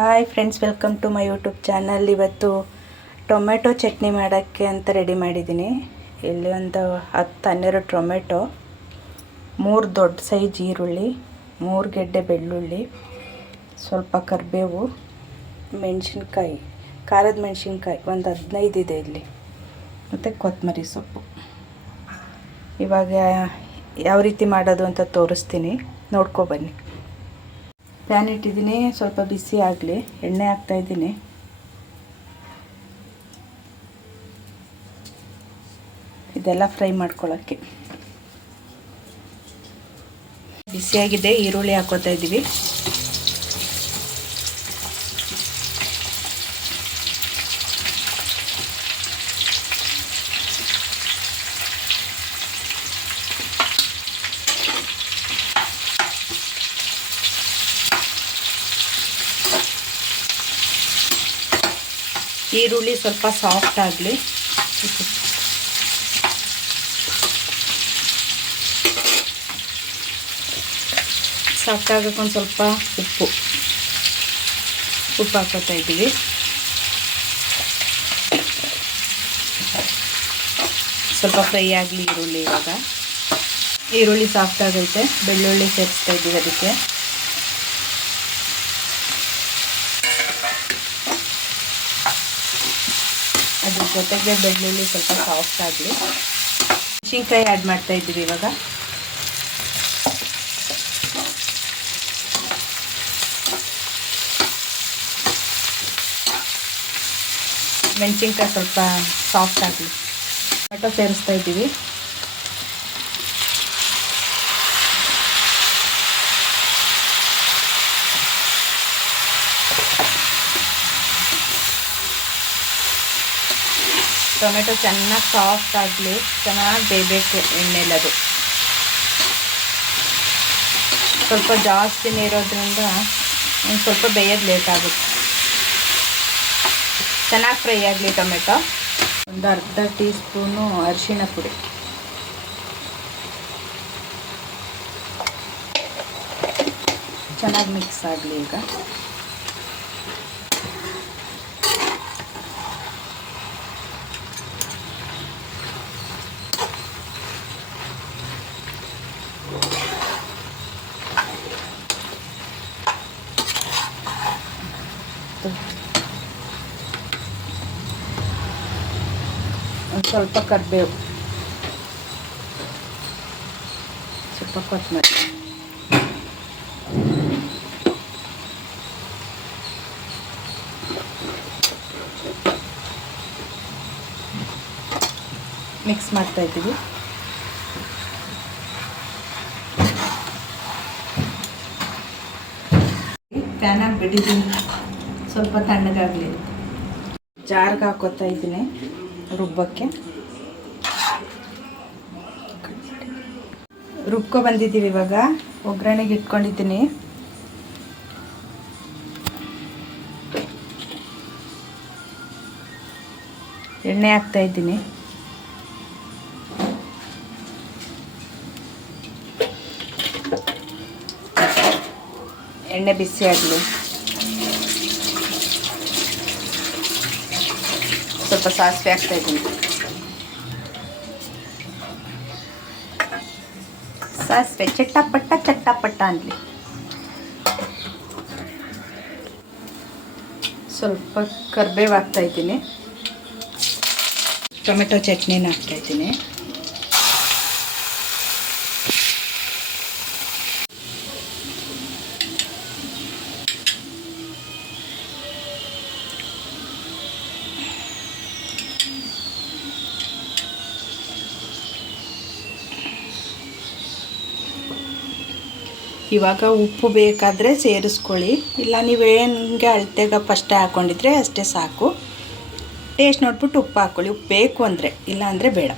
Hi friends, welcome to my YouTube channel. ಇವತ್ತು tomato chutney ಮಾಡೋಕ್ಕೆ ಅಂತ ರೆಡಿ ಮಾಡಿದ್ದೀನಿ. ಇಲ್ಲಿ ಒಂದು 10-12 ಟೊಮೆಟೊ, 3 ದೊಡ್ಡ ಸೈಜ್ ಈರುಳ್ಳಿ, 3 ಗೆಡ್ಡೆ ಬೆಳ್ಳುಳ್ಳಿ, ಸ್ವಲ್ಪ ಕರಿಬೇವು, ಮೆಣಸಿನ್ಕಾಯಿ, ಖಾರದ ಮೆಣಸಿನ್ಕಾಯಿ ಒಂದು 15 ಇದೆ ಇಲ್ಲಿ, ಮತ್ತು ಕೊತ್ತಂಬರಿ ಸೊಪ್ಪು. ಇವಾಗ ಯಾವ ರೀತಿ ಮಾಡೋದು ಅಂತ ತೋರಿಸ್ತೀನಿ, ನೋಡ್ಕೊಬನ್ನಿ. ಪ್ಯಾನ್ ಇಟ್ಟಿದ್ದೀನಿ, ಸ್ವಲ್ಪ ಬಿಸಿ ಆಗಲಿ. ಎಣ್ಣೆ ಹಾಕ್ತಾಯಿದ್ದೀನಿ. ಇದೆಲ್ಲ ಫ್ರೈ ಮಾಡ್ಕೊಳ್ಳೋಕ್ಕೆ ಬಿಸಿಯಾಗಿದೆ. ಈರುಳ್ಳಿ ಹಾಕೋತಾ ಇದ್ದೀವಿ. ಈರುಳ್ಳಿ ಸ್ವಲ್ಪ ಸಾಫ್ಟ್ ಆಗಲಿ. ಸಾಫ್ಟ್ ಆಗೋಕ್ಕೆ ಒಂದು ಸ್ವಲ್ಪ ಉಪ್ಪು ಹಾಕೋತಾ ಇದ್ದೀವಿ. ಸ್ವಲ್ಪ ಫ್ರೈ ಆಗಲಿ ಈರುಳ್ಳಿ. ಇವಾಗ ಈರುಳ್ಳಿ ಸಾಫ್ಟ್ ಆಗೈತೆ, ಬೆಳ್ಳುಳ್ಳಿ ಸೇರಿಸ್ತಾ ಇದ್ದೀವಿ. ಅದಕ್ಕೆ ಅದ್ರ ಜೊತೆಗೆ ಬೆಳ್ಳುಳ್ಳಿ ಸ್ವಲ್ಪ ಸಾಫ್ಟ್ ಆಗಲಿ. ಮೆಣಸಿನ್ಕಾಯಿ ಆ್ಯಡ್ ಮಾಡ್ತಾ ಇದ್ದೀವಿ. ಇವಾಗ ಮೆಣಸಿನ್ಕಾಯಿ ಸ್ವಲ್ಪ ಸಾಫ್ಟ್ ಆಗಲಿ. ಟೊಮೆಟೊ ಸೇರಿಸ್ತಾ ಇದ್ದೀವಿ. ಟೊಮೆಟೊ ಚೆನ್ನಾಗಿ ಸಾಫ್ಟ್ ಆಗಲಿ, ಚೆನ್ನಾಗಿ ಬೇಯಬೇಕು ಎಣ್ಣೆಲದು. ಸ್ವಲ್ಪ ಜಾಸ್ತಿನೇ ಇರೋದ್ರಿಂದ ಒಂದು ಸ್ವಲ್ಪ ಬೇಯೋದು ಲೇಟ್ ಆಗುತ್ತೆ. ಚೆನ್ನಾಗಿ ಫ್ರೈ ಆಗಲಿ ಟೊಮೆಟೊ. ಒಂದು ಅರ್ಧ ಟೀ ಸ್ಪೂನು ಅರಿಶಿಣ ಪುಡಿ, ಚೆನ್ನಾಗಿ ಮಿಕ್ಸ್ ಆಗಲಿ. ಈಗ ಒಂದು ಸ್ವಲ್ಪ ಕರಿಬೇವು, ಸ್ವಲ್ಪ ಕೊತ್ತಂಬರಿ, ಮಿಕ್ಸ್ ಮಾಡ್ತಾ ಇದ್ದೀವಿ. ಪ್ಯಾನಾಗಿ ಬಿಟ್ಟಿದ್ದೀನಿ, ಸ್ವಲ್ಪ ತಣ್ಣಗಾಗಲಿ. ಜಾರ್ಗೆ ಹಾಕೋತಾ ಇದ್ದೀನಿ ರುಬ್ಬಕ್ಕೆ. ರುಬ್ಕೊ ಬಂದಿದ್ದೀವಿ. ಇವಾಗ ಒಗ್ಗರಣೆಗೆ ಇಟ್ಕೊಂಡಿದ್ದೀನಿ. ಎಣ್ಣೆ ಹಾಕ್ತಾ ಇದ್ದೀನಿ. ಎಣ್ಣೆ ಬಿಸಿ ಆಗಲಿ. ಸ್ವಲ್ಪ ಸಾಸಿವೆ ಹಾಕ್ತಾ ಇದ್ದೀನಿ. ಸಾಸಿವೆ ಚಟ್ಟಪಟ್ಟ ಅನ್ನಲಿ. ಸ್ವಲ್ಪ ಕರಿಬೇವು ಹಾಕ್ತಾ ಇದ್ದೀನಿ. ಟೊಮೆಟೊ ಚಟ್ನಿನ ಹಾಕ್ತಾ ಇದ್ದೀನಿ. ಇವಾಗ ಉಪ್ಪು ಬೇಕಾದರೆ ಸೇರಿಸ್ಕೊಳ್ಳಿ, ಇಲ್ಲ ನೀವು ಹೆಂಗೆ ಅಳತೆಗೆ ಫಸ್ಟೇ ಹಾಕ್ಕೊಂಡಿದ್ರೆ ಅಷ್ಟೇ ಸಾಕು. ಟೇಸ್ಟ್ ನೋಡ್ಬಿಟ್ಟು ಉಪ್ಪು ಹಾಕ್ಕೊಳ್ಳಿ, ಉಪ್ಪು ಬೇಕು ಅಂದರೆ, ಇಲ್ಲ ಅಂದರೆ ಬೇಡ.